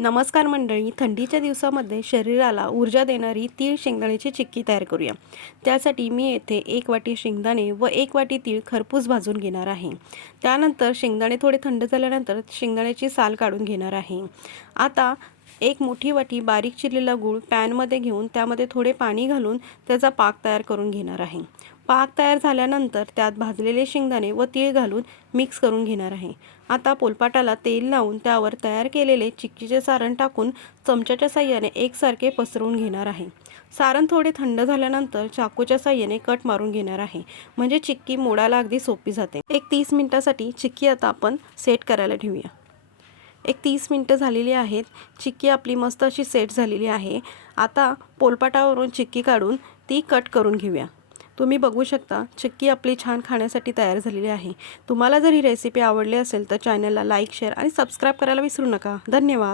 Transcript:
नमस्कार मंडळी, थंडीच्या दिवसामध्ये शरीराला ऊर्जा देणारी तीळ शेंगदाण्याची चिक्की तयार करूया। त्यासाठी मी येथे 1 वाटी शेंगदाणे व 1 वाटी तीळ खरपूस भाजून घेणार आहे। त्यानंतर शेंगदाणे थोडे थंड झाल्यानंतर शेंगदाण्याची साल काढून घेणार आहे। आता 1 मोठी वाटी बारीक चिरलेला गूळ पॅनमध्ये घेऊन त्यामध्ये थोडे पाणी घालून त्याचा पाक तयार करून घेणार आहे। पाक तयार झाल्यानंतर त्यात भाजलेले शेंगदाणे व तीळ घालून मिक्स करून घेणार आहे। आता पोलपाटाला तेल लावून त्यावर तयार केलेले चिक्कीचे सारण टाकून चमच्याच्या साहाय्याने एकसारखे पसरवून घेणार आहे। सारण थोडे थंड झाल्यानंतर चाकूच्या साहाय्याने कट मारून घेणार आहे, म्हणजे चिक्की मोडायला अगदी सोपी जाते। 30 मिनिटांसाठी चिक्की आता आपण सेट करायला ठेवूया। 30 मिनिटं झालेली आहेत। चिक्की आपली मस्त अशी सेट झालेली आहे। आता पोलपाटावरून चिक्की काढून ती कट करून घेऊया। तुम्ही बघू शकता चिक्की आपली छान खाण्यासाठी तयार झालेली आहे। तुम्हाला जर ही रेसिपी आवडली असेल तर चॅनलला लाईक, शेअर आणि सबस्क्राईब करायला विसरू नका। धन्यवाद।